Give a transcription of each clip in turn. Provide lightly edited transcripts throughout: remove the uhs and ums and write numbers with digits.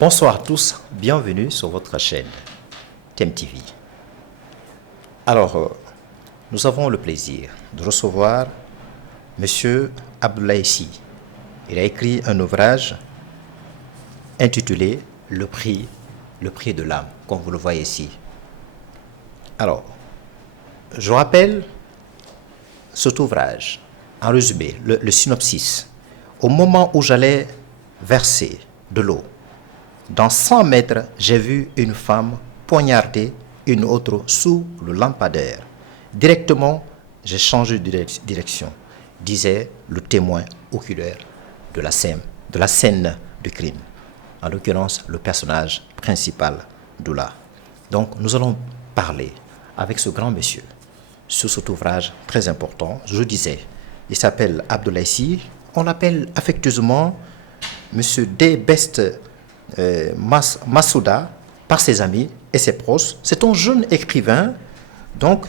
Bonsoir à tous, bienvenue sur votre chaîne TEM TV. Alors, nous avons le plaisir de recevoir Monsieur Abdoulaye Sy. Il a écrit un ouvrage intitulé Le prix de l'âme, comme vous le voyez ici. Alors, je rappelle cet ouvrage, en résumé, le synopsis. Au moment où j'allais verser de l'eau, dans 100 mètres, j'ai vu une femme poignarder une autre sous le lampadaire. Directement, j'ai changé de direction, disait le témoin oculaire de la scène du crime. En l'occurrence, le personnage principal d'Oula. Donc, nous allons parler avec ce grand monsieur sur cet ouvrage très important. Je disais, il s'appelle Abdoulaye Sy. On l'appelle affectueusement Monsieur D. Best Massouda par ses amis et ses proches. C'est un jeune écrivain. Donc,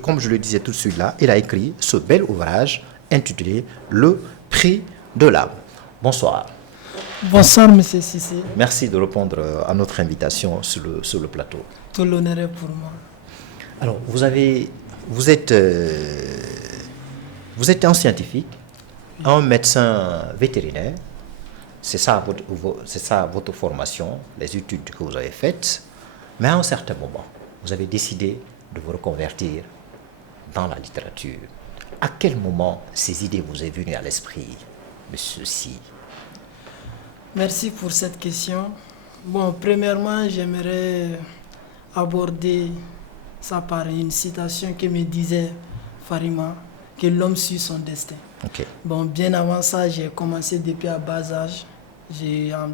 comme je le disais tout de suite là, il a écrit ce bel ouvrage intitulé Le prix de l'âme. Bonsoir. Bonsoir, monsieur Cissé. Merci de répondre à notre invitation sur le plateau. Tout l'honneur est pour moi. Alors, vous êtes un scientifique, un médecin vétérinaire. C'est ça votre formation, les études que vous avez faites. Mais à un certain moment, vous avez décidé de vous reconvertir dans la littérature. À quel moment ces idées vous sont venues à l'esprit, monsieur Sy? Merci pour cette question. Bon, premièrement, j'aimerais aborder ça par une citation que me disait Farima, que l'homme suit son destin. Okay. Bon, bien avant ça, j'ai commencé depuis à bas âge. En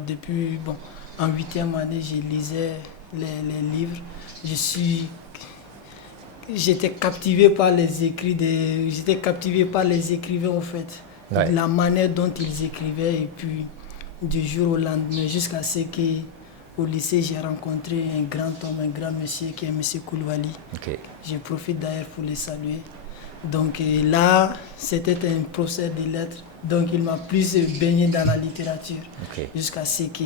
8e année, je lisais les livres. J'étais captivé par les écrits écrivains en fait. Ouais. La manière dont ils écrivaient et puis du jour au lendemain jusqu'à ce qu'au lycée j'ai rencontré un grand homme, un grand monsieur qui est monsieur Koulibaly. Okay. Je profite d'ailleurs pour le saluer. Donc là, c'était un professeur de lettres. Donc il m'a plus baigné dans la littérature. Okay. Jusqu'à ce que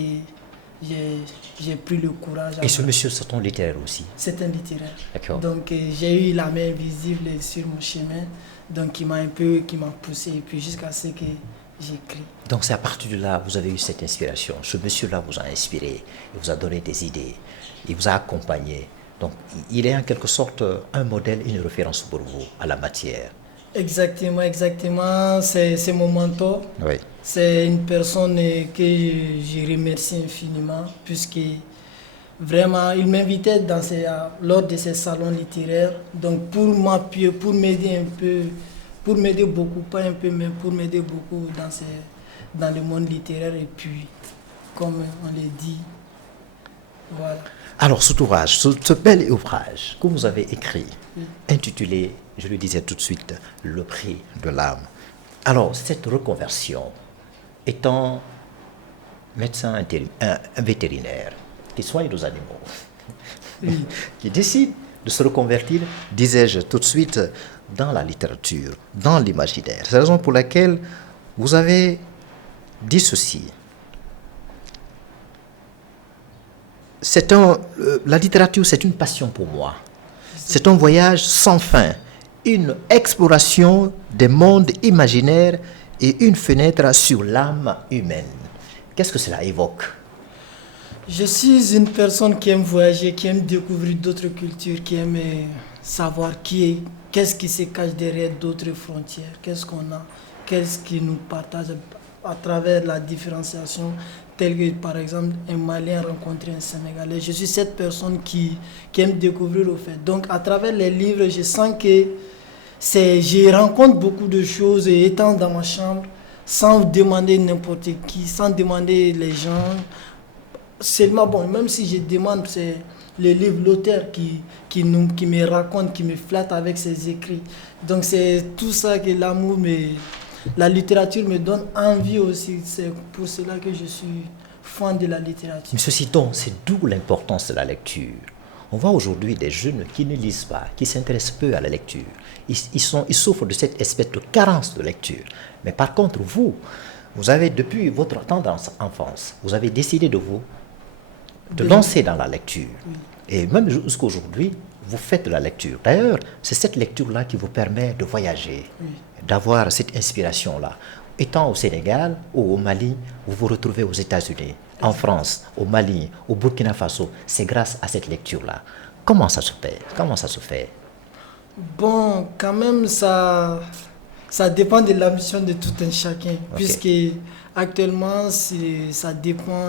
j'ai pris le courage. Et ce monsieur, c'est un littéraire aussi? C'est un littéraire. D'accord. Donc j'ai eu la main visible sur mon chemin. Donc qui m'a poussé. Et puis jusqu'à ce que j'écris. Donc c'est à partir de là que vous avez eu cette inspiration. Ce monsieur-là vous a inspiré. Il vous a donné des idées. Il vous a accompagné. Donc, il est en quelque sorte un modèle, une référence pour vous à la matière. Exactement. C'est mon mentor. Oui. C'est une personne que je remercie infiniment, puisque vraiment, il m'invitait lors de ces salons littéraires. Donc, pour m'appuyer, pour m'aider un peu, pour m'aider beaucoup, pas un peu, mais pour m'aider beaucoup dans le monde littéraire. Et puis, comme on l'a dit, voilà. Alors, cet ouvrage, ce bel ouvrage que vous avez écrit, intitulé, je le disais tout de suite, Le prix de l'âme. Alors, cette reconversion, étant médecin vétérinaire, qui soigne nos animaux, qui décide de se reconvertir, disais-je tout de suite, dans la littérature, dans l'imaginaire. C'est la raison pour laquelle vous avez dit ceci. La littérature, c'est une passion pour moi. C'est un voyage sans fin, une exploration des mondes imaginaires et une fenêtre sur l'âme humaine. Qu'est-ce que cela évoque? Je suis une personne qui aime voyager, qui aime découvrir d'autres cultures, qui aime savoir qu'est-ce qui se cache derrière d'autres frontières, qu'est-ce qu'on a, qu'est-ce qui nous partage à travers la différenciation, tel que par exemple un Malien rencontrer un Sénégalais. Je suis cette personne qui aime découvrir au fait. Donc à travers les livres, je sens que je rencontre beaucoup de choses et étant dans ma chambre, sans demander n'importe qui, sans demander les gens. Seulement, même si je demande, c'est le livre, l'auteur qui me raconte, qui me flatte avec ses écrits. Donc c'est tout ça que la littérature me donne envie aussi. C'est pour cela que je suis fan de la littérature. Mais ceci donc, c'est d'où l'importance de la lecture. On voit aujourd'hui des jeunes qui ne lisent pas, qui s'intéressent peu à la lecture. Ils souffrent de cette espèce de carence de lecture. Mais par contre, vous avez depuis votre tendance enfance, vous avez décidé de vous de lancer dans la lecture. Oui. Et même jusqu'à aujourd'hui, vous faites de la lecture. D'ailleurs, c'est cette lecture-là qui vous permet de voyager, Oui. d'avoir cette inspiration-là. Étant au Sénégal ou au Mali, vous vous retrouvez aux États-Unis, en France, au Mali, au Burkina Faso. C'est grâce à cette lecture-là. Comment ça se fait? Comment ça se fait? Bon, quand même, ça dépend de l'ambition de tout un chacun, puisque actuellement, ça dépend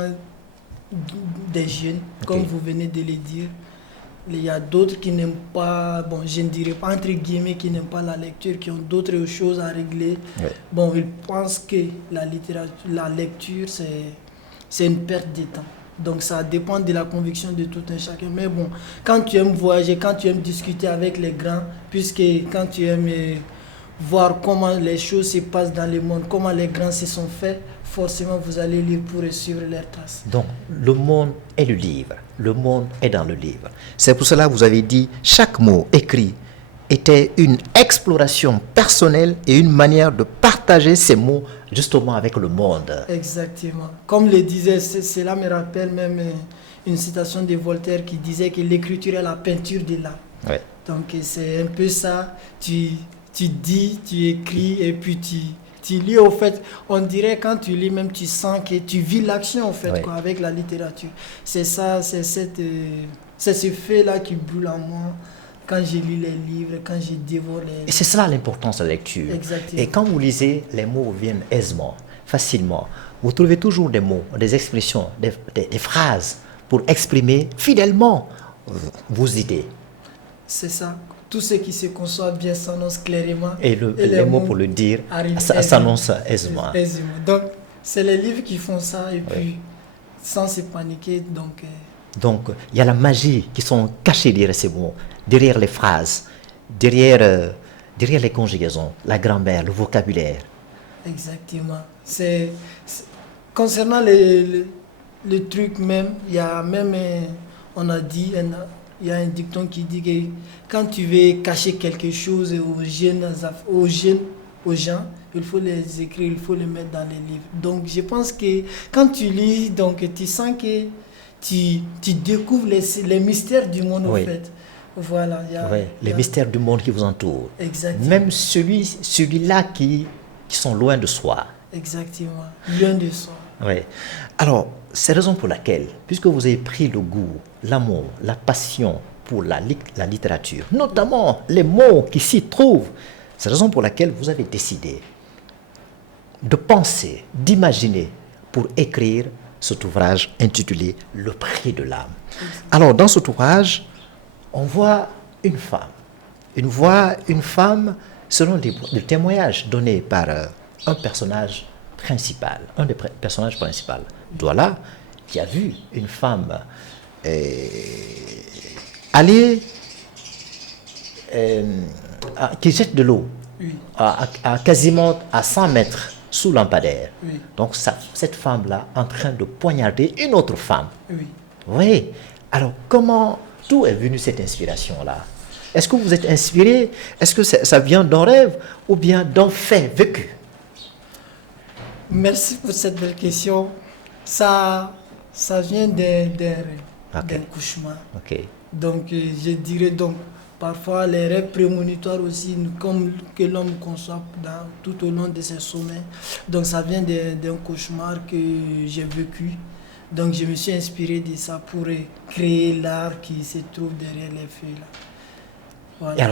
des jeunes, comme vous venez de le dire. Il y a d'autres qui n'aiment pas, bon, je ne dirais pas entre guillemets, qui n'aiment pas la lecture, qui ont d'autres choses à régler. Oui. Bon, ils pensent que la lecture, c'est une perte de temps. Donc ça dépend de la conviction de tout un chacun. Mais bon, quand tu aimes voyager, quand tu aimes discuter avec les grands, puisque quand tu aimes voir comment les choses se passent dans le monde, comment les grands se sont faits, forcément vous allez lire pour suivre leurs traces. Donc, le monde est le livre. Le monde est dans le livre. C'est pour cela que vous avez dit, chaque mot écrit était une exploration personnelle et une manière de partager ces mots justement avec le monde. Exactement. Comme le disait, cela me rappelle même une citation de Voltaire qui disait que l'écriture est la peinture de l'âme. Ouais. Donc c'est un peu ça, tu dis, tu écris et puis tu lis. Au fait, on dirait quand tu lis même, tu sens que tu vis l'action en fait, Ouais. quoi, avec la littérature. C'est ça, c'est ce fait-là qui brûle en moi quand je lis les livres, quand je dévore les... Et c'est cela l'importance de la lecture. Exactement. Et quand vous lisez, les mots viennent aisément, facilement. Vous trouvez toujours des mots, des expressions, des phrases pour exprimer fidèlement vos idées. C'est ça. Tout ce qui se conçoit bien s'annonce clairement. Et les mots pour le dire s'annoncent aisément. Donc, c'est les livres qui font ça et puis sans se paniquer. Donc, il y a la magie qui sont cachées derrière ces mots, derrière les phrases, derrière les conjugaisons, la grammaire, le vocabulaire. Exactement. Concernant le truc même, il y a même, on a dit, il y a un dicton qui dit que quand tu veux cacher quelque chose aux gens, il faut les écrire, il faut les mettre dans les livres. Donc, je pense que quand tu lis, donc, tu sens que tu découvres les mystères du monde, en fait. Voilà. Les mystères du monde qui vous entourent. Exactement. Même celui-là qui sont loin de soi. Exactement. Loin de soi. Oui. Alors, c'est la raison pour laquelle, puisque vous avez pris le goût, l'amour, la passion pour la littérature, notamment les mots qui s'y trouvent, c'est la raison pour laquelle vous avez décidé de penser, d'imaginer pour écrire cet ouvrage intitulé Le prix de l'âme. Alors, dans cet ouvrage, on voit une femme. Une femme selon le témoignage donné par un personnage principal, un des personnages principaux, Douala, qui a vu une femme aller, qui jette de l'eau à quasiment à 100 mètres sous lampadaire. Oui. Donc cette femme-là en train de poignarder une autre femme. Oui. Oui. Alors d'où est venue cette inspiration-là? Est-ce que vous êtes inspiré? Est-ce que ça vient d'un rêve ou bien d'un fait vécu? Merci pour cette belle question. Ça vient d'un rêve, d'un cauchemar. Okay. Donc, je dirais donc, parfois les rêves prémonitoires aussi, comme que l'homme conçoit tout au long de ses sommets. Donc, ça vient d'un cauchemar que j'ai vécu. Donc, je me suis inspiré de ça pour créer l'art qui se trouve derrière les feuilles là. Voilà. Et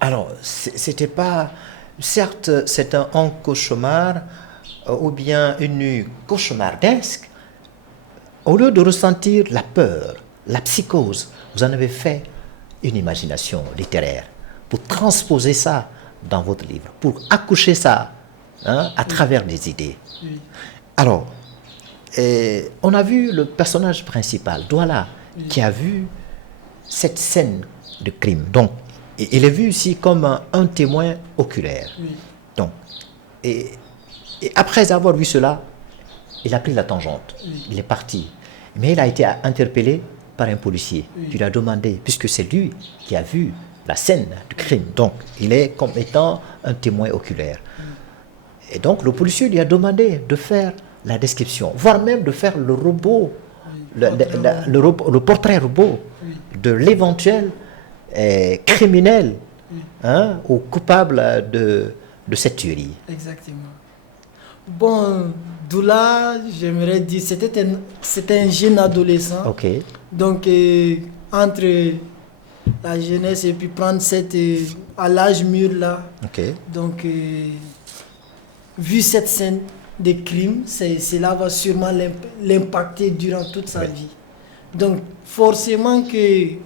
alors, c'était pas... Certes, c'est un cauchemar ou bien une nuit cauchemardesque. Au lieu de ressentir la peur, la psychose, vous en avez fait une imagination littéraire pour transposer ça dans votre livre, pour accoucher ça à travers des idées. Oui. Alors, on a vu le personnage principal, Douala, qui a vu cette scène de crime. Donc, il est vu ici comme un témoin oculaire. Oui. Donc, et après avoir vu cela, il a pris la tangente. Oui. Il est parti. Mais il a été interpellé par un policier. Oui. Il a demandé, puisque c'est lui qui a vu la scène du crime. Donc, il est comme étant un témoin oculaire. Et donc, le policier lui a demandé de faire la description, voire même de faire le robot le portrait robot de l'éventuel criminel ou coupable de cette tuerie. Exactement. Bon, Doula, j'aimerais dire, c'était un jeune adolescent. Ok. Donc, entre la jeunesse et puis prendre à l'âge mûr là. Ok. Donc, vu cette scène de crime, cela va sûrement l'impacter durant toute sa vie. Donc, forcément qu'il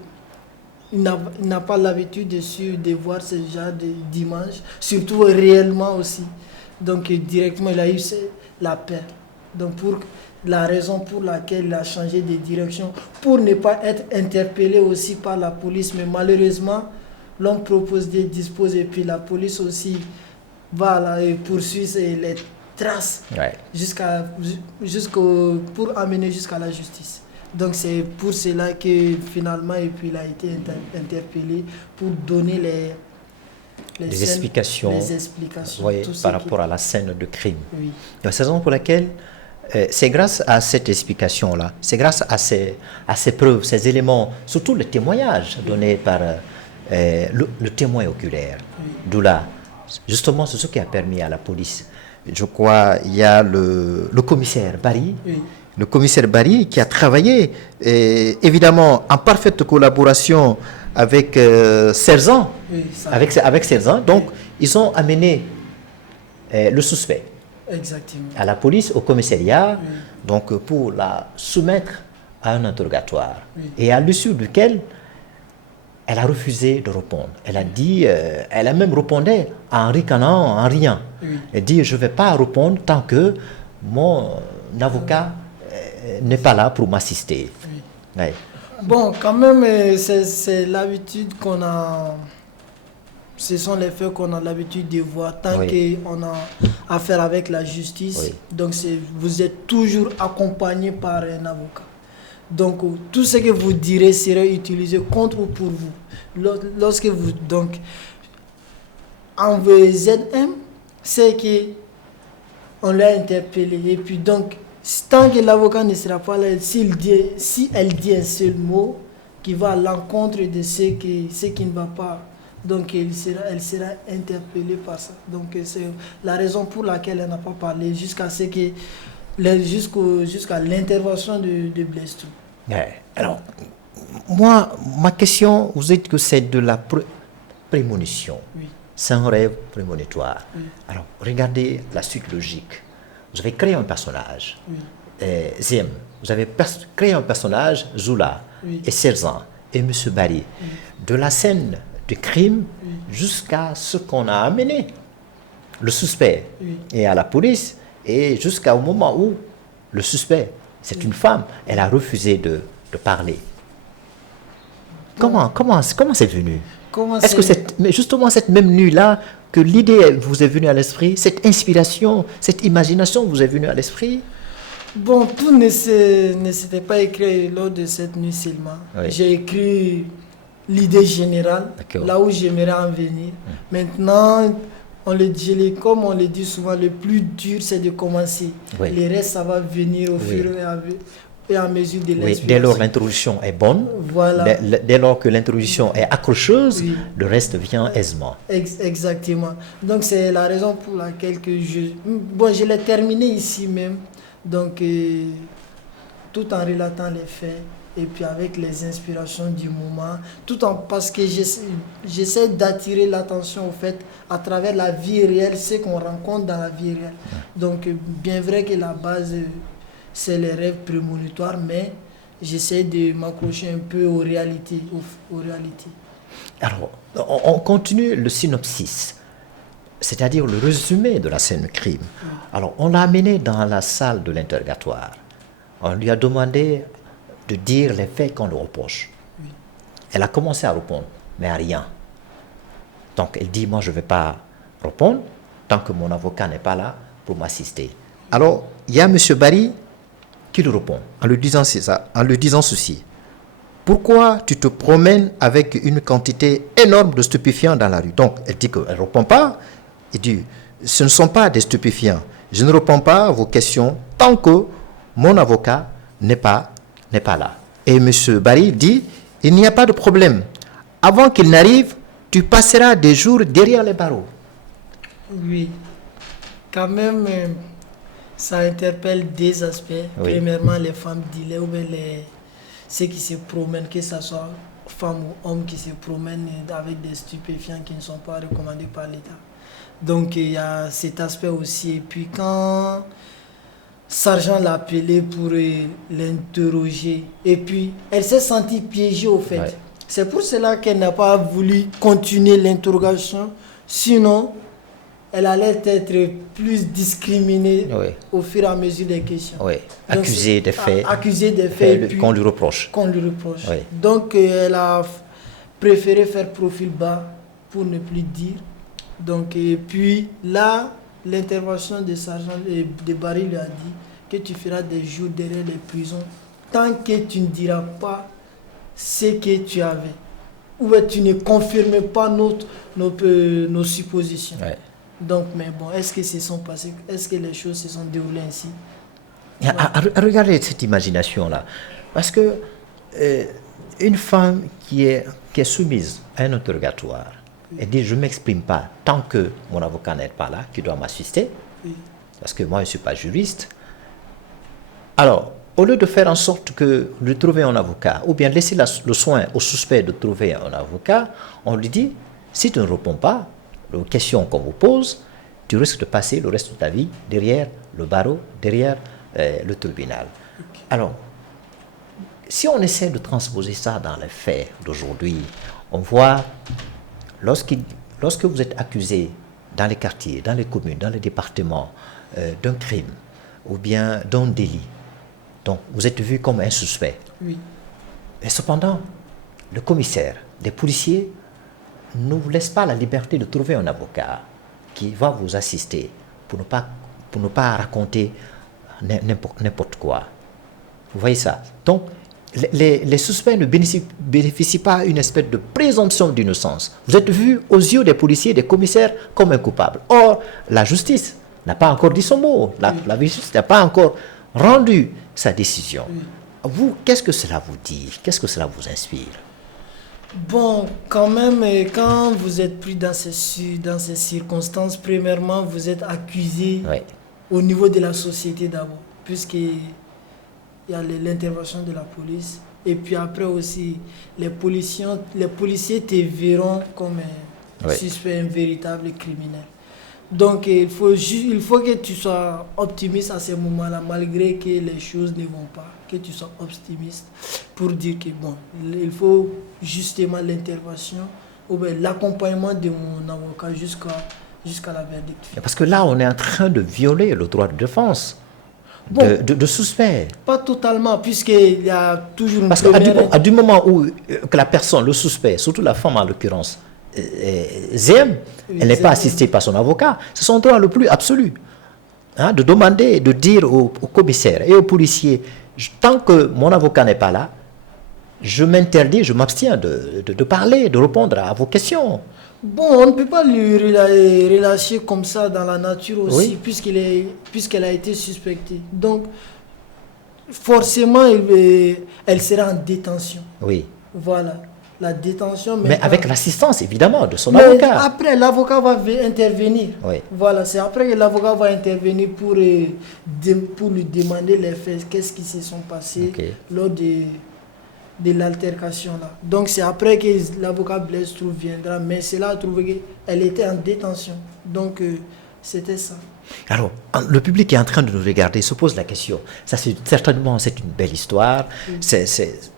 n'a pas l'habitude de voir ce genre d'images, surtout réellement aussi. Donc, directement, il a eu la peur. Donc, pour la raison pour laquelle il a changé de direction, pour ne pas être interpellé aussi par la police. Mais malheureusement, l'homme propose des dispose et puis la police aussi va là et poursuit les traces pour amener jusqu'à la justice. Donc c'est pour cela que finalement et puis il a été interpellé pour donner les explications par rapport à la scène de crime. Oui. La raison pour laquelle c'est grâce à cette explication-là, c'est grâce à ces preuves, ces éléments, surtout le témoignage donné par le témoin oculaire. D'où là, justement, c'est ce qui a permis à la police. Je crois il y a le commissaire Barry. Oui. Le commissaire Barry qui a travaillé évidemment en parfaite collaboration avec Serzan. Oui, avec Serzan. Donc, ils ont amené le suspect. Exactement. À la police, au commissariat, donc pour la soumettre à un interrogatoire. Et à l'issue duquel elle a refusé de répondre. Elle a dit, elle a même répondu en ricanant, en riant. Elle dit, je ne vais pas répondre tant que mon avocat n'est pas là pour m'assister. Bon, quand même, c'est l'habitude qu'on a. Ce sont les faits qu'on a l'habitude de voir tant qu'on a affaire avec la justice. Donc, vous êtes toujours accompagné par un avocat. Donc, tout ce que vous direz serait utilisé contre ou pour vous. Lorsque vous, donc, en VZM, c'est qu'on l'a interpellé. Et puis, donc, tant que l'avocat ne sera pas là, si elle dit un seul mot qui va à l'encontre de ce qui ne va pas, donc elle sera interpellée par ça. Donc, c'est la raison pour laquelle elle n'a pas parlé jusqu'à l'intervention de Blaise Touré. Alors, moi, ma question, vous dites que c'est de la prémonition. Oui. C'est un rêve prémonitoire. Oui. Alors, regardez la suite logique. Vous avez créé un personnage, Zem. Vous avez créé un personnage, Zoula, et Serzan, et M. Barry. De la scène de crime jusqu'à ce qu'on a amené le suspect et à la police, et jusqu'au moment où le suspect, c'est une femme, elle a refusé de parler. Comment c'est venu? Est-ce que justement cette même nuit-là que l'idée vous est venue à l'esprit, cette inspiration, cette imagination vous est venue à l'esprit? Bon, tout ne s'était pas écrit lors de cette nuit seulement. J'ai écrit l'idée générale, là où j'aimerais en venir. Maintenant, comme on le dit souvent, le plus dur, c'est de commencer. Le reste, ça va venir au fur et à mesure de l'inspiration. Dès lors l'introduction est bonne, dès lors que l'introduction est accrocheuse, le reste vient aisément. Exactement. Donc, c'est la raison pour laquelle je l'ai terminé ici même, donc tout en relatant les faits, et puis avec les inspirations du moment, parce que j'essaie d'attirer l'attention au fait à travers la vie réelle, ce qu'on rencontre dans la vie réelle. Donc bien vrai que la base c'est les rêves prémonitoires, mais j'essaie de m'accrocher un peu aux réalités. Alors, on continue le synopsis, c'est-à-dire le résumé de la scène de crime. Alors, on l'a amené dans la salle de l'interrogatoire. On lui a demandé de dire les faits qu'on lui reproche. Elle a commencé à répondre, mais à rien. Donc, elle dit, moi, je ne vais pas répondre tant que mon avocat n'est pas là pour m'assister. Alors, il y a M. Barry qui lui répond, en lui disant ceci. Pourquoi tu te promènes avec une quantité énorme de stupéfiants dans la rue? Donc, elle dit qu'elle ne répond pas. Il dit, ce ne sont pas des stupéfiants. Je ne réponds pas à vos questions tant que mon avocat n'est pas n'est pas là. Et M. Barry dit, il n'y a pas de problème. Avant qu'il n'arrive, tu passeras des jours derrière les barreaux. Oui, quand même, ça interpelle des aspects. Oui. Premièrement, les femmes dealers ou bien ceux qui se promènent, que ce soit femmes ou hommes qui se promènent avec des stupéfiants qui ne sont pas recommandés par l'État. Donc il y a cet aspect aussi. Et puis quand Sergent l'a appelé pour l'interroger, et puis elle s'est sentie piégée au fait. Ouais. C'est pour cela qu'elle n'a pas voulu continuer l'interrogation. Sinon, elle allait être plus discriminée Oui. au fur et à mesure des questions. Oui. Donc, Accusée des faits. Accusée des faits et puis Qu'on lui reproche. qu'on lui reproche. Oui. Donc elle a préféré faire profil bas pour ne plus dire. Donc et puis là, l'intervention de Sergent de Barry lui a dit que tu feras des jours derrière les prisons tant que tu ne diras pas ce que tu avais. Ou tu ne confirmes pas nos suppositions. Oui. Donc, mais bon, est-ce que les choses se sont déroulées ainsi? À regarder cette imagination-là. Parce que une femme qui est soumise à un interrogatoire, elle dit, je ne m'exprime pas tant que mon avocat n'est pas là, qui doit m'assister, Oui. parce que moi, je ne suis pas juriste. Alors, au lieu de faire en sorte de trouver un avocat, ou bien laisser le soin au suspect de trouver un avocat, on lui dit, si tu ne réponds pas aux questions qu'on vous pose, tu risques de passer le reste de ta vie derrière le barreau, derrière le tribunal. Alors, si on essaie de transposer ça dans les faits d'aujourd'hui, on voit, lorsque vous êtes accusé dans les quartiers, dans les communes, dans les départements, d'un crime ou bien d'un délit, donc vous êtes vu comme un suspect. Oui. Et cependant, le commissaire, les policiers ne vous laissent pas la liberté de trouver un avocat qui va vous assister pour ne pas raconter n'importe quoi. Vous voyez ça? Donc, les suspects ne bénéficient pas d'une espèce de présomption d'innocence. Vous êtes vu aux yeux des policiers, des commissaires, comme un coupable. Or, la justice n'a pas encore dit son mot. La justice n'a pas encore rendu sa décision. Oui. Vous, qu'est-ce que cela vous dit? Qu'est-ce que cela vous inspire? Bon, quand même, quand vous êtes pris dans ces circonstances, premièrement, vous êtes accusé Oui. au niveau de la société d'abord, puisqu'il y a l'intervention de la police. Et puis après aussi, les policiers te verront comme un Oui. suspect, un véritable criminel. Donc il faut que tu sois optimiste à ce moment-là, malgré que les choses ne vont pas, que tu sois optimiste pour dire que bon, il faut justement l'intervention ou bien l'accompagnement de mon avocat jusqu'à la verdict. Parce que là, on est en train de violer le droit de défense Bon. de suspect. Pas totalement, puisqu'il y a toujours une Parce qu'à du moment où que la personne, le suspect, surtout la femme en l'occurrence, Zem, elle n'est pas assistée par son avocat, c'est son droit le plus absolu. De demander, de dire au commissaire et aux policiers, tant que mon avocat n'est pas là, je m'interdis, je m'abstiens de parler, de répondre à vos questions. Bon, on ne peut pas lui relâcher comme ça dans la nature aussi, Oui. puisqu'elle a été suspectée. Donc, forcément, elle sera en détention. Oui. Voilà, la détention. Mais avec l'assistance, évidemment, de son Mais avocat. après, l'avocat va intervenir. Oui. Voilà, c'est après que l'avocat va intervenir pour lui demander les faits, qu'est-ce qui se sont passés lors de l'altercation là. Donc c'est après que l'avocat Blaise Trouve viendra, mais c'est là trouvé qu'elle était en détention. Donc c'était ça. Alors, le public est en train de nous regarder, se pose la question. Ça, certainement, c'est une belle histoire. Oui.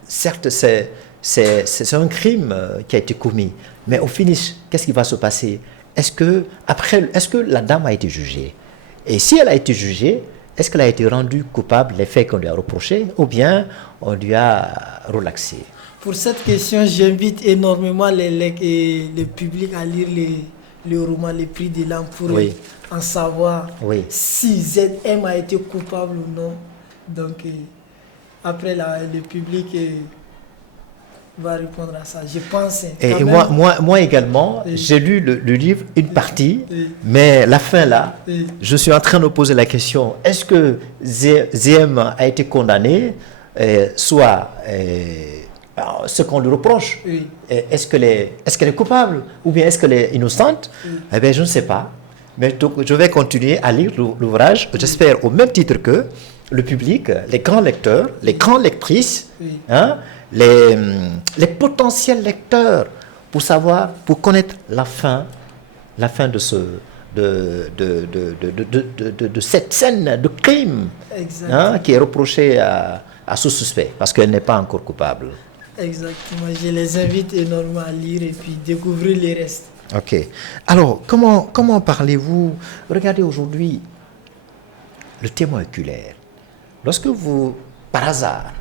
Certes, c'est un crime qui a été commis. Mais au finish, qu'est-ce qui va se passer? Est-ce que la dame a été jugée? Et si elle a été jugée, est-ce qu'elle a été rendue coupable des faits qu'on lui a reprochés ou bien on lui a relaxé? Pour cette question, j'invite énormément le public à lire le roman Les Prix de l'âme pour en savoir si ZM a été coupable ou non. Donc, après, le public va répondre à ça, je pense. Et moi également, j'ai lu le livre, une partie, mais la fin là, je suis en train de me poser la question, est-ce que ZM a été condamné soit ce qu'on lui reproche. Oui. Est-ce qu'elle est coupable ou bien est-ce qu'elle est innocente? Eh bien, je ne sais pas. Mais donc, je vais continuer à lire l'ouvrage. J'espère au même titre que le public, les grands lecteurs, les grandes lectrices, hein, les potentiels lecteurs, pour connaître la fin de cette scène de crime, hein, qui est reprochée à ce suspect, parce qu'elle n'est pas encore coupable. Exactement. Je les invite énormément à lire et puis découvrir les restes. Ok. Alors, comment parlez-vous? Regardez aujourd'hui le témoin oculaire. Lorsque vous, par hasard,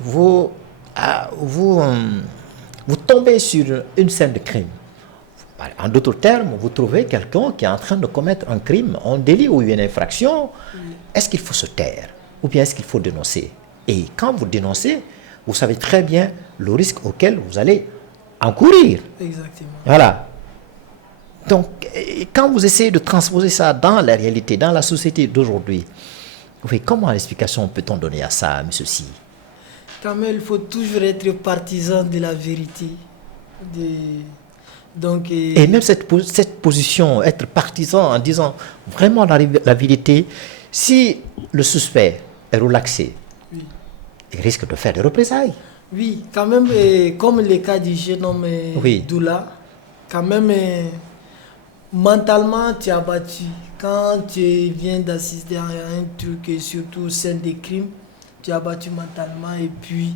vous tombez sur une scène de crime, en d'autres termes, vous trouvez quelqu'un qui est en train de commettre un crime, un délit ou une infraction, est-ce qu'il faut se taire ou bien est-ce qu'il faut dénoncer? Et quand vous dénoncez, vous savez très bien le risque auquel vous allez encourir. Exactement. Voilà. Donc, quand vous essayez de transposer ça dans la réalité, dans la société d'aujourd'hui, comment l'explication peut-on donner à ça, M. Si? Quand même, il faut toujours être partisan de la vérité. Donc, et même cette position, être partisan en disant vraiment la vérité, si le suspect est relaxé, il risque de faire des représailles. Oui, quand même, comme le cas du jeune homme Doula, quand même, mentalement, tu es abattu. Quand tu viens d'assister à un truc, et surtout scène de crime, tu es abattu mentalement et puis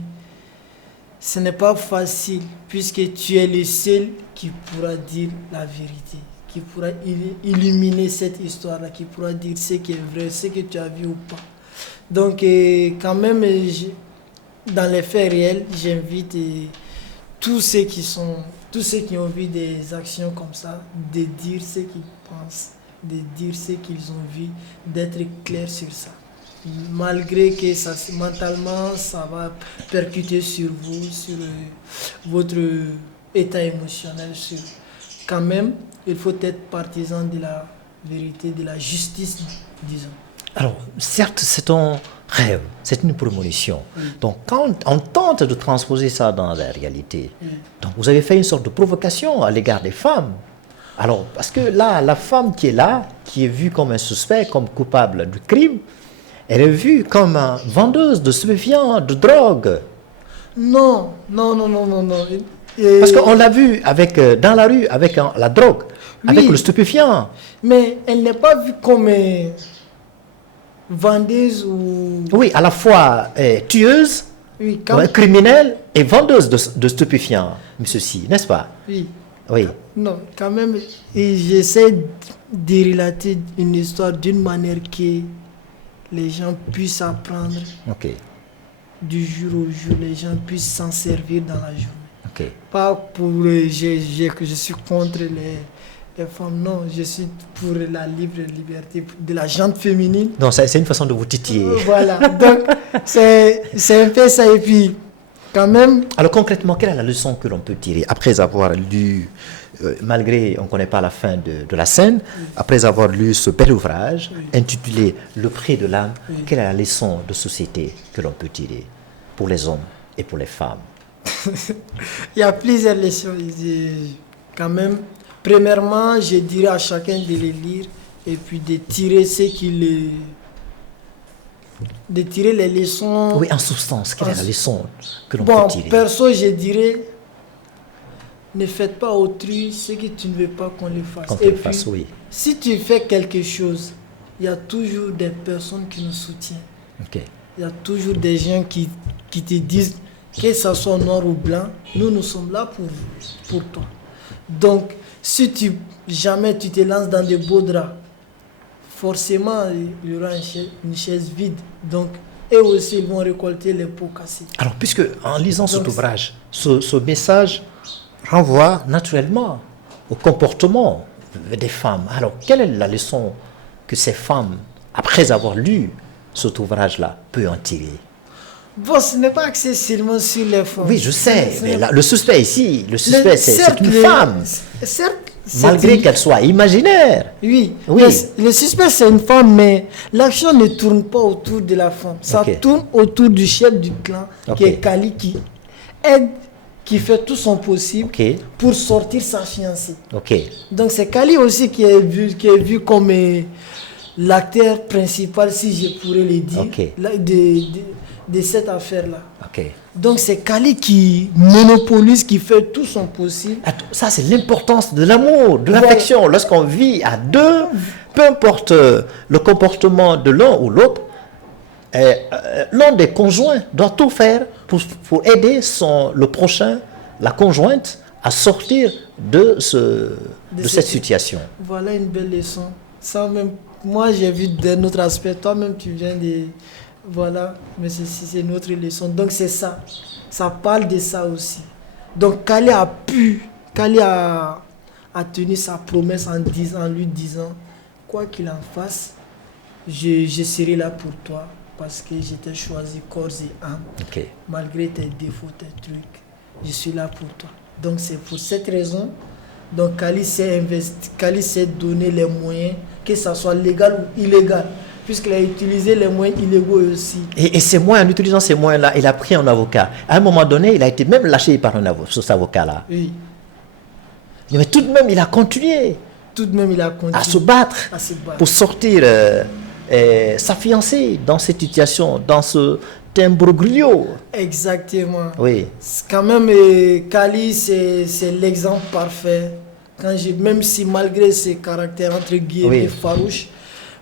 ce n'est pas facile puisque tu es le seul qui pourra dire la vérité, qui pourra illuminer cette histoire-là, qui pourra dire ce qui est vrai, ce que tu as vu ou pas. Donc, quand même, dans les faits réels, j'invite tous ceux qui ont vu des actions comme ça, de dire ce qu'ils pensent, de dire ce qu'ils ont vu, d'être clair sur ça. Malgré que ça, mentalement, ça va percuter sur vous, sur votre état émotionnel. Quand même, il faut être partisan de la vérité, de la justice, disons. Alors, certes, c'est un rêve, c'est une prémonition. Donc, quand on tente de transposer ça dans la réalité, donc vous avez fait une sorte de provocation à l'égard des femmes. Alors, parce que là, la femme qui est vue comme un suspect, comme coupable du crime, elle est vue comme vendeuse de stupéfiants, de drogue. Non. Parce qu'on l'a vue dans la rue avec la drogue, avec le stupéfiant. Mais elle n'est pas vue comme vendeuse ou... Oui, à la fois tueuse, criminelle et vendeuse de stupéfiants, monsieur Si, n'est-ce pas? Oui. Non, quand même, j'essaie de relater une histoire d'une manière que les gens puissent apprendre du jour au jour, les gens puissent s'en servir dans la journée. Pas pour que je suis contre les femmes, non, je suis pour la liberté de la gente féminine. Non, c'est une façon de vous titiller. Voilà, donc c'est un peu ça. Et puis, quand même... Alors concrètement, quelle est la leçon que l'on peut tirer après avoir lu, malgré on ne connaît pas la fin de la scène, après avoir lu ce bel ouvrage intitulé Le prix de l'âme, quelle est la leçon de société que l'on peut tirer pour les hommes et pour les femmes? Il y a plusieurs leçons. Quand même, premièrement, je dirais à chacun de les lire et puis de tirer les leçons. Oui, en substance, quelle est la leçon que l'on peut tirer? Perso, je dirais, ne faites pas autrui ce que tu ne veux pas qu'on le fasse. Si tu fais quelque chose, il y a toujours des personnes qui nous soutiennent. Il y a toujours des gens qui te disent, que ce soit noir ou blanc, nous sommes là pour toi. Donc, si jamais tu te lances dans de beaux draps, forcément, il y aura une chaise vide. Donc, eux aussi, ils vont récolter les pots cassés. Alors, puisque en lisant cet ouvrage, ce message renvoie naturellement au comportement des femmes. Alors, quelle est la leçon que ces femmes, après avoir lu cet ouvrage-là, peuvent en tirer? Bon, ce n'est pas axé seulement sur les femmes. Oui, je sais, mais là, le suspect ici, c'est une femme. Certes, malgré qu'elle soit imaginaire. Oui, Oui. Le suspect c'est une femme, mais l'action ne tourne pas autour de la femme. Ça Ok. tourne autour du chef du clan, Ok. qui est Kali, qui aide, qui fait tout son possible Ok. pour sortir sa fiancée. Ok. Donc c'est Kali aussi qui est vu comme l'acteur principal, si je pourrais le dire, Ok. de cette affaire-là. Ok. Donc c'est Kali qui monopolise, qui fait tout son possible. Ça, c'est l'importance de l'amour, de Voilà. l'affection. Lorsqu'on vit à deux, peu importe le comportement de l'un ou l'autre, l'un des conjoints doit tout faire pour aider le prochain, la conjointe, à sortir de cette situation. Voilà une belle leçon. Ça même, moi j'ai vu d'un autre aspect, toi-même tu viens de... Voilà, mais c'est une autre leçon. Donc c'est ça. Ça parle de ça aussi. Donc Kali a tenu sa promesse en lui disant, quoi qu'il en fasse, je serai là pour toi parce que je t'ai choisi corps et âme. Ok. Malgré tes défauts, tes trucs, je suis là pour toi. Donc c'est pour cette raison, donc Kali s'est donné les moyens, que ce soit légal ou illégal, puisqu'il a utilisé les moyens illégaux aussi. Et en utilisant ces moyens-là, il a pris un avocat. À un moment donné, il a été même lâché par cet avocat-là. Oui. Mais tout de même, il a continué Tout de même, il a continué à se battre pour sortir sa fiancée dans cette situation, dans ce imbroglio. Exactement. Oui. Quand même, Kali, c'est l'exemple parfait. Même si malgré ses caractères entre guillemets farouches,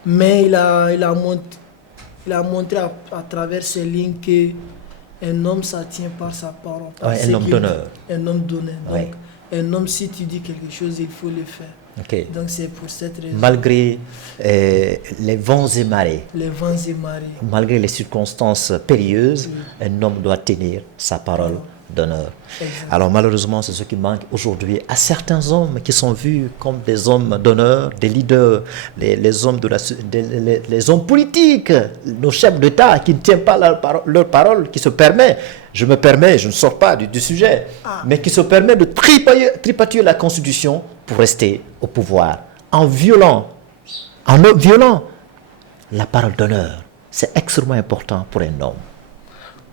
mais il a montré à travers ses lignes qu'un homme, ça tient par sa parole. Un homme d'honneur. Un homme d'honneur. Oui. Donc, un homme, si tu dis quelque chose, il faut le faire. Okay. Donc c'est pour cette raison. Malgré les vents et marées. Les vents et marées. Malgré les circonstances périlleuses, un homme doit tenir sa parole d'honneur. Exactement. Alors malheureusement, c'est ce qui manque aujourd'hui à certains hommes qui sont vus comme des hommes d'honneur, des leaders, les hommes les hommes politiques, nos chefs d'État qui ne tiennent pas leur parole, qui se permettent, je ne sors pas du sujet, mais qui se permettent de tripatouiller la Constitution pour rester au pouvoir en violant la parole d'honneur. C'est extrêmement important pour un homme.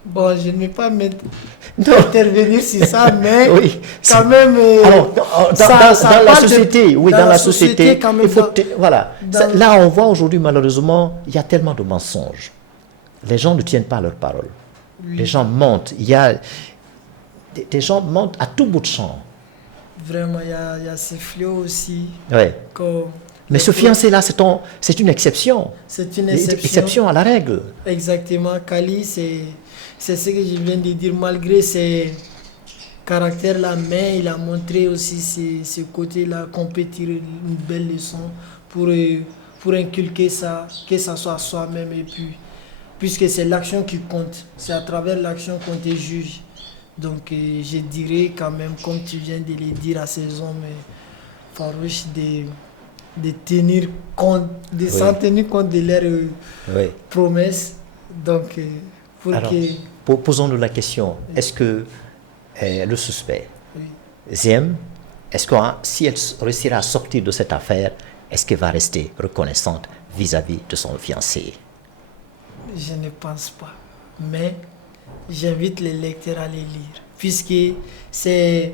Bon, je ne vais pas intervenir sur ça, mais oui, quand même... Alors, dans la société, dans la société, quand même, là, on voit aujourd'hui, malheureusement, il y a tellement de mensonges. Les gens ne tiennent pas leur parole. Oui. Les gens mentent. Il y a des gens mentent à tout bout de champ. Vraiment, il y a ces fléaux aussi. Oui. Mais ce fiancé-là, c'est une exception. C'est une exception à la règle. Exactement. Kali, c'est ce que je viens de dire. Malgré ses caractères-là, mais il a montré aussi ce côté-là, compétir une belle leçon pour inculquer ça, que ça soit soi-même. Et puis, puisque c'est l'action qui compte, c'est à travers l'action qu'on te juge. Donc, je dirais quand même, comme tu viens de le dire à ces hommes farouches, de tenir compte, de s'en tenir compte de leurs promesses. Donc, posons-nous la question, est-ce que le suspect, Ziem, si elle réussira à sortir de cette affaire, est-ce qu'elle va rester reconnaissante vis-à-vis de son fiancé? Je ne pense pas. Mais j'invite les lecteurs à les lire, puisque c'est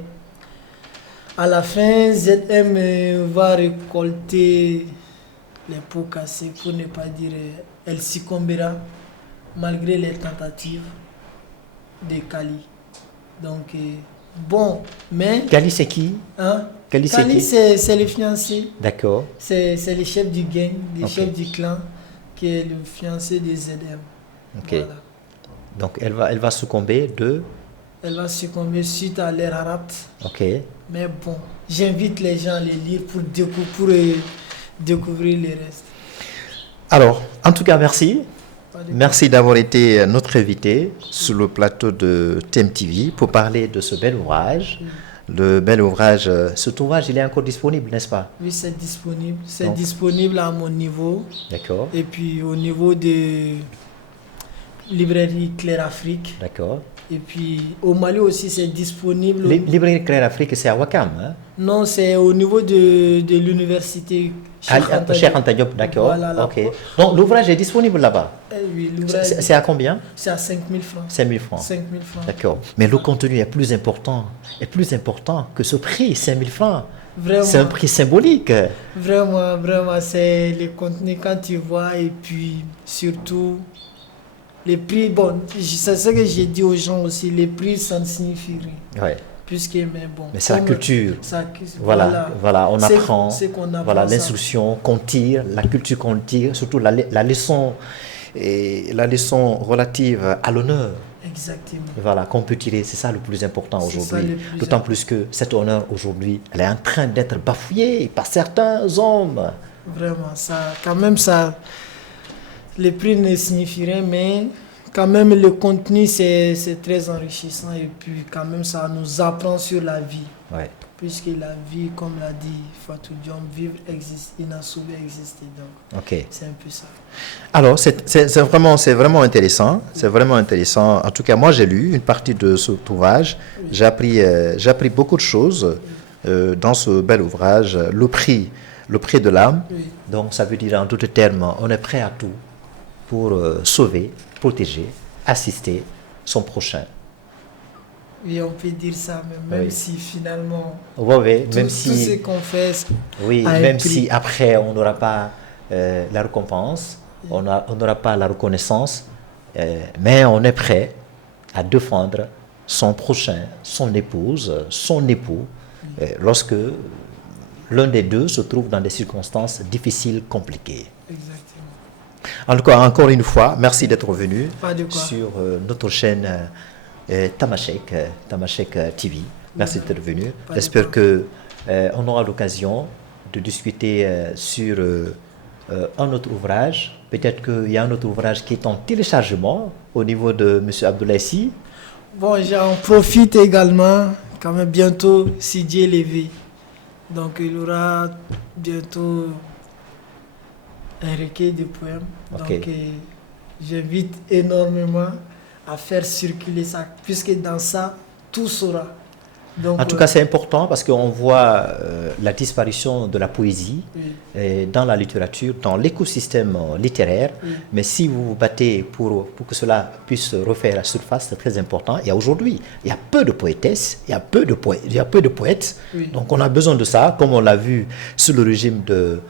à la fin, ZM va récolter les pots cassés, pour ne pas dire elle succombera malgré les tentatives de Kali. Donc, bon, mais... Kali, c'est qui? Kali, c'est le fiancé. D'accord. C'est le chef du gang, le chef du clan, qui est le fiancé de ZM. Ok. Voilà. Donc, elle va succomber Elle va succomber suite à l'ère arabe. Ok. Mais bon, j'invite les gens à les lire pour découvrir le reste. Alors, en tout cas, merci. Merci d'avoir été notre invité sur le plateau de TMTV pour parler de ce bel ouvrage. Oui. Le bel ouvrage, cet ouvrage, il est encore disponible, n'est-ce pas? Oui, c'est disponible. C'est disponible à mon niveau. D'accord. Et puis au niveau de librairie Claire Afrique. D'accord. Et puis au Mali aussi, c'est disponible. Librairie Claire Afrique, c'est à Ouakam, hein? Non, c'est au niveau de l'université Cheikh Anta Diop, d'accord. Voilà, ok. Donc l'ouvrage est disponible là-bas. Oui, l'ouvrage. C'est à combien? C'est à 5 000 francs. 5 000 francs. 5 000 francs. D'accord. Mais le contenu est plus important que ce prix, 5 000 francs. Vraiment. C'est un prix symbolique. Vraiment, vraiment, c'est le contenu quand tu vois et puis surtout les prix. Bon, c'est ce que j'ai dit aux gens aussi, les prix ça ne signifie rien. Ouais. Mais c'est la culture. Voilà, on apprend. Voilà, l'instruction qu'on tire, la culture qu'on tire, surtout la leçon relative à l'honneur. Exactement. Voilà, qu'on peut tirer, c'est ça le plus important aujourd'hui. D'autant plus que cet honneur aujourd'hui, elle est en train d'être bafouée par certains hommes. Vraiment, quand même, les prix ne signifient rien, mais quand même le contenu c'est très enrichissant et puis quand même ça nous apprend sur la vie. Ouais. Puisque la vie, comme l'a dit Fatou Diom, vivre existe, inassouvie exister. Donc, ok. C'est un peu ça. Alors, c'est vraiment intéressant. C'est vraiment intéressant. En tout cas, moi, j'ai lu une partie de cet ouvrage. Oui. J'ai appris beaucoup de choses dans ce bel ouvrage. Le prix de l'âme. Oui. Donc, ça veut dire en d'autres termes, on est prêt à tout pour sauver, protéger, assister son prochain. Oui, on peut dire ça, même oui. Si finalement, même tout ce qu'on fait, oui, même si après on n'aura pas la récompense, on n'aura pas la reconnaissance, mais on est prêt à défendre son prochain, son épouse, son époux, lorsque l'un des deux se trouve dans des circonstances difficiles, compliquées. Exactement. En tout cas, encore une fois, merci d'être venu sur notre chaîne Tamashek TV. Merci d'être venu. J'espère qu'on aura l'occasion de discuter sur un autre ouvrage. Peut-être qu'il y a un autre ouvrage qui est en téléchargement au niveau de M. Abdoulaye Sy. Bon, j'en profite également, quand même bientôt, si Dieu levé. Donc il y aura bientôt un recueil de poèmes. Okay. Donc j'invite énormément à faire circuler ça, puisque dans ça, tout sera. Donc, en tout cas, c'est important parce qu'on voit la disparition de la poésie dans la littérature, dans l'écosystème littéraire. Mais si vous vous battez pour que cela puisse refaire la surface, c'est très important. Et aujourd'hui, il y a peu de poétesses, il y a peu de poètes. Donc on a besoin de ça, comme on l'a vu sous le régime de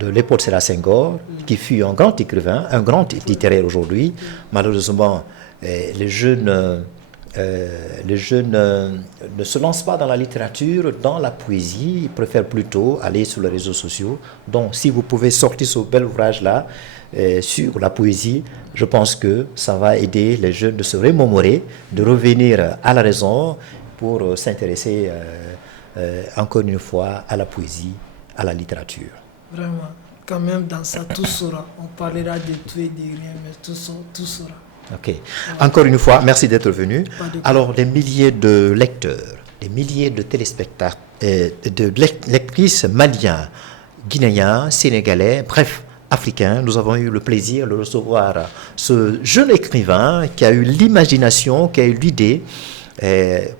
Léopold Sédar Senghor, qui fut un grand écrivain, un grand littéraire aujourd'hui. Malheureusement, les jeunes ne se lancent pas dans la littérature, dans la poésie, ils préfèrent plutôt aller sur les réseaux sociaux. Donc si vous pouvez sortir ce bel ouvrage-là sur la poésie, je pense que ça va aider les jeunes de se remémorer, de revenir à la raison pour s'intéresser encore une fois à la poésie, à la littérature. Vraiment, quand même dans ça, tout sera. On parlera de tout et de rien, mais tout sera. Ok. Encore une fois, merci d'être venu. Alors, des milliers de lecteurs, des milliers de téléspectateurs, de lectrices maliens, guinéens, sénégalais, bref, africains, nous avons eu le plaisir de recevoir ce jeune écrivain qui a eu l'imagination, qui a eu l'idée.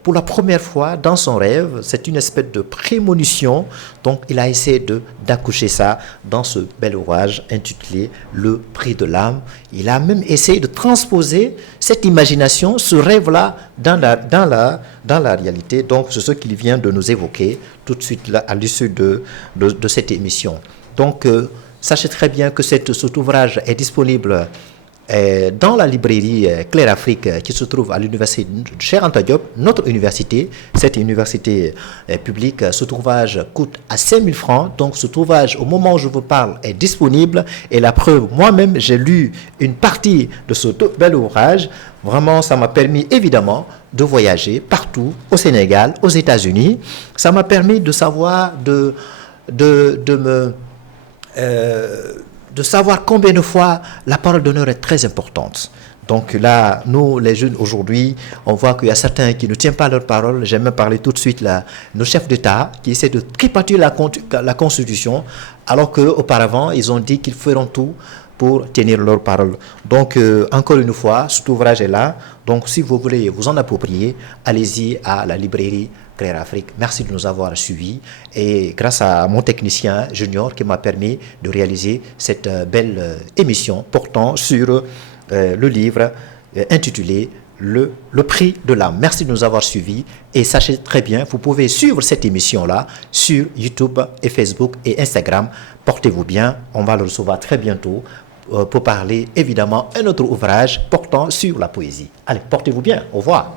Pour la première fois dans son rêve, c'est une espèce de prémonition, donc il a essayé d'accoucher ça dans ce bel ouvrage intitulé Le prix de l'âme. Il a même essayé de transposer cette imagination, ce rêve-là dans la réalité. Donc c'est ce qu'il vient de nous évoquer tout de suite là, à l'issue de cette émission. Donc sachez très bien que cet ouvrage est disponible dans la librairie Claire Afrique qui se trouve à l'université Cheikh Anta Diop, notre université, cette université publique. Ce ouvrage coûte à 5 000 francs. Donc ce ouvrage, au moment où je vous parle, est disponible. Et la preuve, moi-même, j'ai lu une partie de ce bel ouvrage. Vraiment, ça m'a permis évidemment de voyager partout, au Sénégal, aux États-Unis. Ça m'a permis de savoir, de savoir combien de fois la parole d'honneur est très importante. Donc là, nous, les jeunes aujourd'hui, on voit qu'il y a certains qui ne tiennent pas leur parole. J'ai même parlé tout de suite là, nos chefs d'État qui essaient de tripaturer la Constitution, alors qu'auparavant, ils ont dit qu'ils feront tout pour tenir leur parole. Donc, encore une fois, cet ouvrage est là. Donc, si vous voulez vous en approprier, allez-y à la librairie Claire Afrique. Merci de nous avoir suivis. Et grâce à mon technicien junior qui m'a permis de réaliser cette belle émission portant sur le livre intitulé le prix de l'âme. Merci de nous avoir suivis. Et sachez très bien, vous pouvez suivre cette émission-là sur YouTube et Facebook et Instagram. Portez-vous bien. On va le recevoir très bientôt pour parler évidemment un autre ouvrage portant sur la poésie. Allez, portez-vous bien. Au revoir.